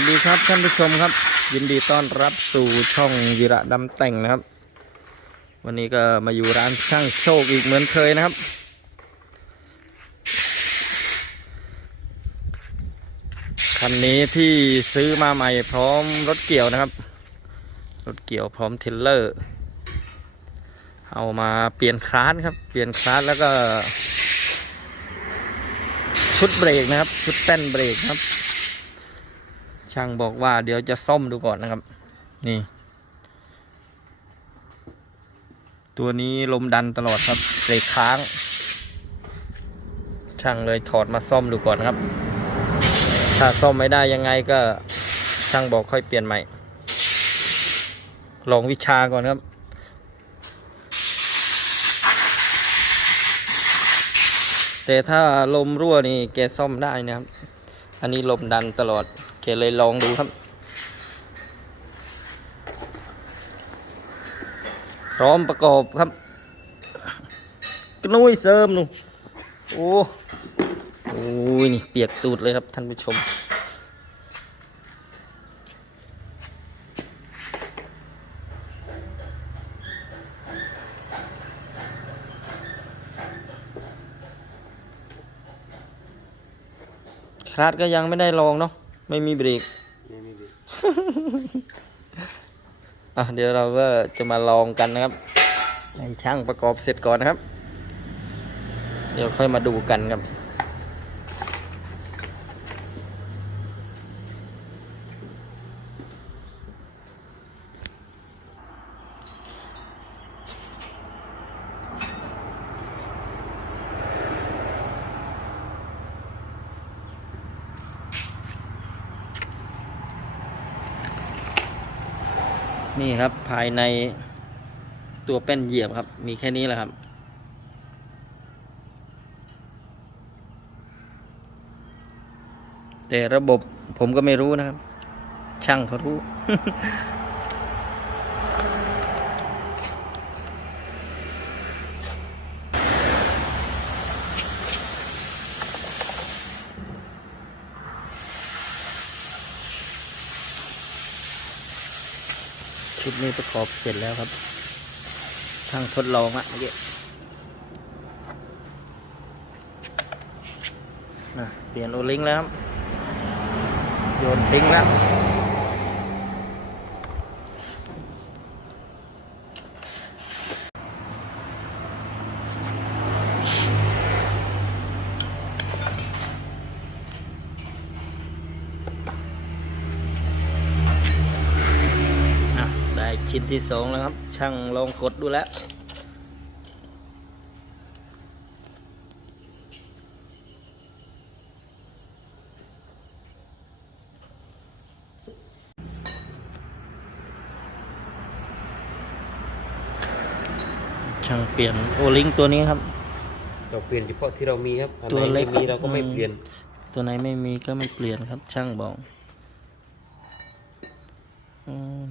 วัสดีครับท่านผู้ชมครับ ยินดีต้อนรับสู่ช่องวีระดำแต่งนะครับ วันนี้ก็มาอยู่ร้านช่างโชคอีกเหมือนเคยนะครับ คันนี้ที่ซื้อมาใหม่พร้อมรถเกี่ยวนะครับ รถเกี่ยวพร้อมเทเลอร์ เอามาเปลี่ยนคลาสครับ เปลี่ยนคลาสแล้วก็ ชุดเบรกนะครับ ชุดแป้นเบรกครับ ช่างบอกว่าเดี๋ยวจะซ่อมดูก่อนนะครับ นี่ ตัวนี้ลมดันตลอดครับเบรกค้าง ช่างเลยถอดมาซ่อมดูก่อนครับ ถ้าซ่อมไม่ได้ยังไงก็ช่างบอกค่อยเปลี่ยนใหม่ ลองวิชาก่อนครับแต่ถ้าลมรั่วนี่แกซ่อมได้นะครับ อันนี้ลมดันตลอด กเลยลองดูครับ พร้อมประกอบครับกระนุ้ยเสริมหนูโอ้โอ้ยนี่เปียกตูดเลยครับท่านผู้ชม คลาดก็ยังไม่ได้ลองเนาะ ไม่มีเบรก ไม่ไม่ดีอะเดี๋ยวเราก็จะมาลองกันนะครับให้ช่างประกอบเสร็จก่อนนะครับ เดี๋ยวค่อยมาดูกันครับ นี่ครับภายในตัวเป็นเหยียบครับ มีแค่นี้แหละครับ แต่ระบบผมก็ไม่รู้นะครับ ช่างเขารู้ นี่ประกอบเสร็จแล้วครับช่างทดลองอะเมื่อกี้น่ะเปลี่ยนโอลิงแล้วครับโยนทิ้งแล้ว อะได้ชิ้น ที่สองแล้วครับ ช่างลองกดดูแล้ว ช่างเปลี่ยนโอลิงตัวนี้ครับ เราเปลี่ยนเฉพาะที่เรามีครับอันตัวไหนเล็ไม่กมีเราก็ไม่อืมเปลี่ยนตัวไหนไม่มีก็ไม่เปลี่ยนครับช่างบอกอืม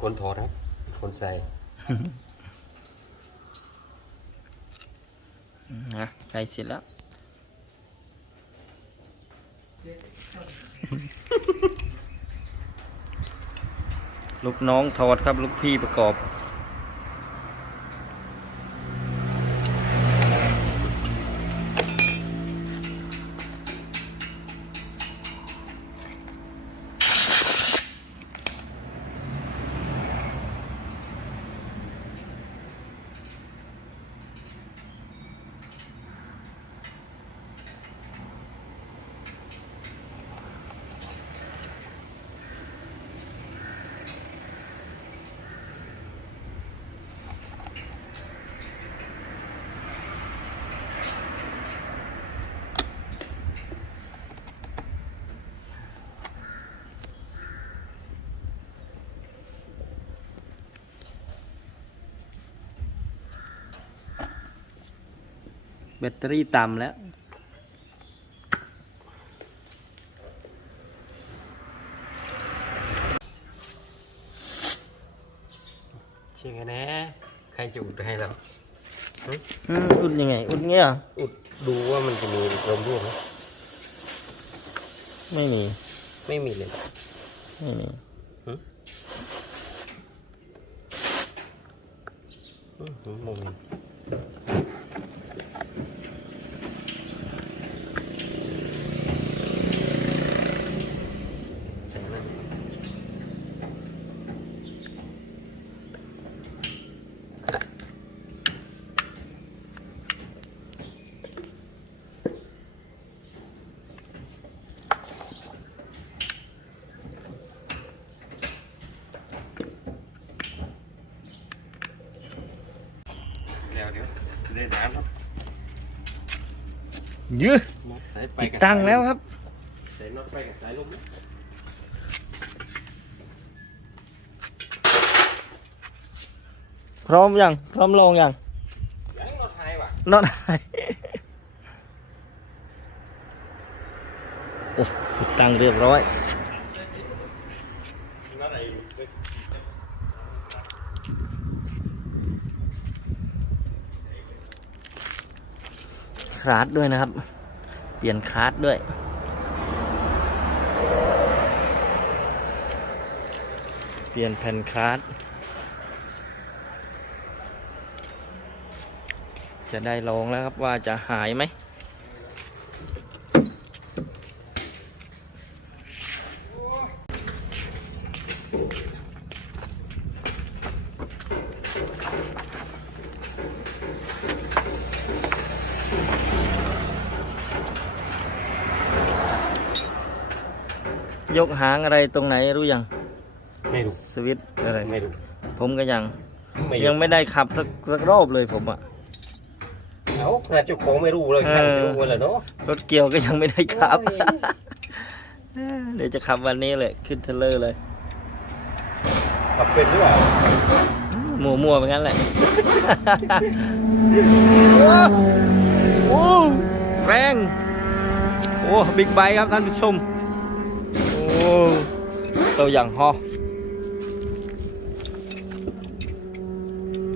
คนถอดครับ คนใส่นะใส่เสร็จแล้วลูกน้องถอดครับ ลูกพี่ประกอบ แบตเตอรี่ต่ำแล้ว เชื่อไงนะใครจะอุดให้เราอืมอุ่นยังไง อุ่นเงี้ยเหรออุดดูว่ามันจะมีลมรั่วไหมไม่มี ไม่มีเลยไม่มีหืมอืมหืมมุมนี้ใส่นั่น แล้วเดี๋ยว ได้น้ำครับยื้อสายไปติดกับตั้งแล้วครับ สายน็อตไปกับสายลมนะพร้อมยังพร้อมลงยังยังน็อตไทยว่ะน็อตไฮโอ้ติดตั้งเรียบร้อย น็อตไอ้ ค ลาสด้วยนะครับ เปลี่ยนคลาสด้วย เปลี่ยนแผ่นคลาสจะได้ลองแล้วครับว่าจะหายไหม ยกหางอะไรตรงไหนรู้ยังไม่รู้สวิตช์อะไรไม่รู้ผมก็ยังไม่ยังไม่ได้ขับสักสักรอบเลยผมอะเอาขนาดเจ้าของไม่รู้เลยเออใครจะรู้เลยเนาะรถเกี่ยวก็ยังไม่ได้ขับโอ้ยเดี๋ยวจะขับวันนี้เลยขึ้นเทรลเลอร์เลยขับเป็นหรือเปล่ามัวมัวๆไปงั้นแหละโอ้แรงโอ้บิ๊กไบค์ครับท่านผู้ชมโอ้ ตัวอย่างฮอ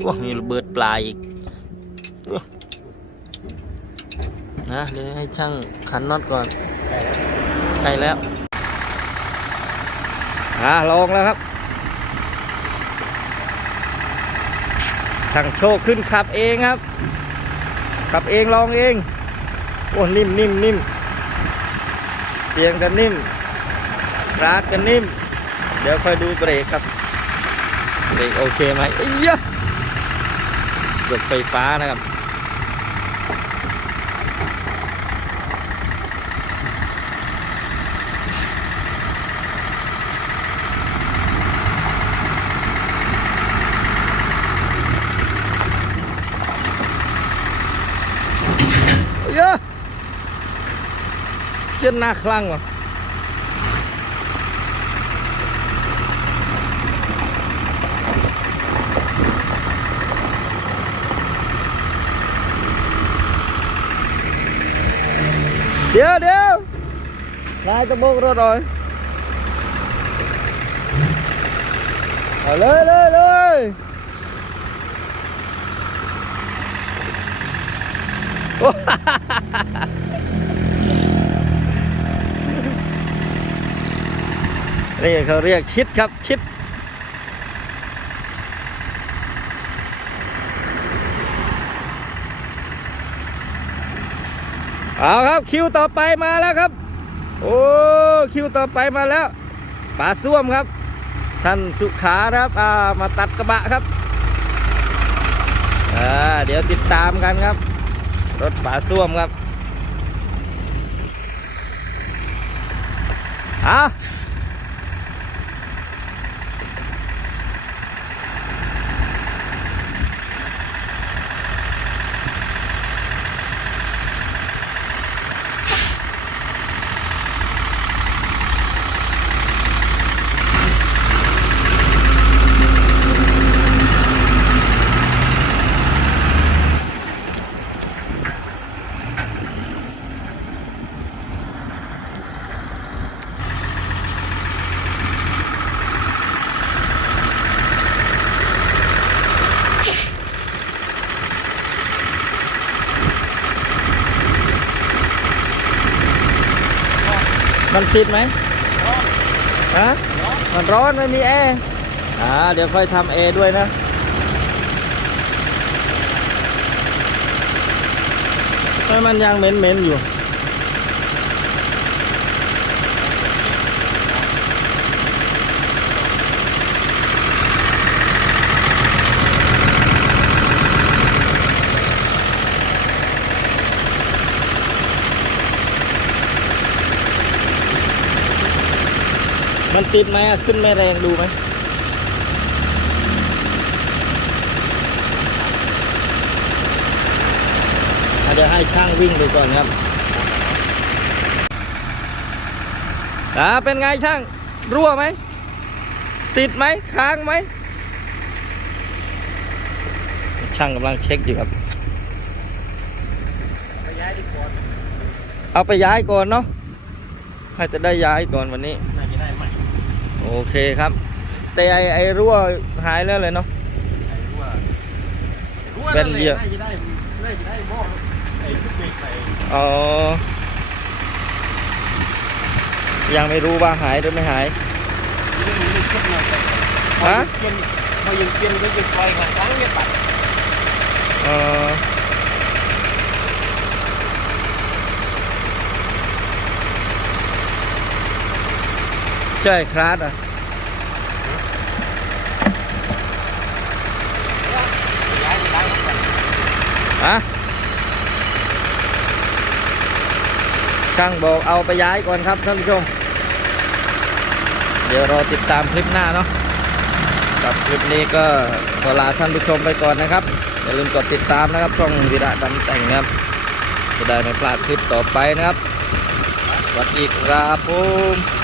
โอ้มีระเบิดปลายอีกนะเดี๋ยวให้ช่างขันน็อตก่อนใกล้แล้วอ่าลองแล้วครับ ช่างโชคขึ้นขับเองครับ ขับเองลองเองโอ้นิ่มนิ่มนิ่มเสียงกันนิ่มราดกันนิ่ม เดี๋ยวค่อยดูเบรกครับ เบรกโอเคไหมเอ้ยยะยกไฟฟ้านะครับ เยอะเจนหน้าคลั่งวะ ดี๋ยวเดี๋ยวนายตะโบกรถหน่อยเอเอาเลยเลยเลยโอ้นี่เขาเรียกชิดครับชิด เอาครับคิวต่อไปมาแล้วครับ โอ้คิวต่อไปมาแล้วป่าส้วมครับ ท่านสุขาครับอ่ามาตัดกระบะครับอ่าเดี๋ยวติดตามกันครับ รถป่าส้วมครับเอา มันติดไหมฮะมันร้อนไม่มีแอร์อ่าเดี๋ยวค่อยทำแอร์ด้วยนะให้มันยังเหม็นๆอยู่ ติดไหมขึ้นไม่แรงดูไหมเดี๋ยวให้ช่างวิ่งดูก่อนครับอ่าเป็นไงช่าง รั่วไหม ติดไหม ค้างไหม ช่างกำลังเช็คอยู่ครับไปย้ายกว่าเอาไปย้ายก่อนเนาะให้จะได้ย้ายก่อนวันนี้ โอเคครับ แต่ไอไอรั่วหายแล้วเลยเนาะ ไอ้รู้ว่ารู้ว่าเป็นนั่นแหละเยอะน่าจะได้น่าจะได้หม้อไอ้ลูกเบรกไอ้อ๋อ ยังไม่รู้ว่าหายหรือไม่หายที่นี่มันขึ้นมาเลยฮะเปลี่ยนพอยังเปลี่ยนก็ยังปล่อยงานทั้งเนี่ยตัด เออ ใช่คลาสอะฮะช่างบอกเอาไปย้ายก่อนครับท่านผู้ชม เดี๋ยวรอติดตามคลิปหน้าเนาะกับคลิปนี้ก็ขอลาท่านผู้ชมไปก่อนนะครับ อย่าลืมกดติดตามนะครับ ช่องวิระดำแต่งนะครับจะได้ไม่พลาดคลิปต่อไปนะครับสวัสดีครับผม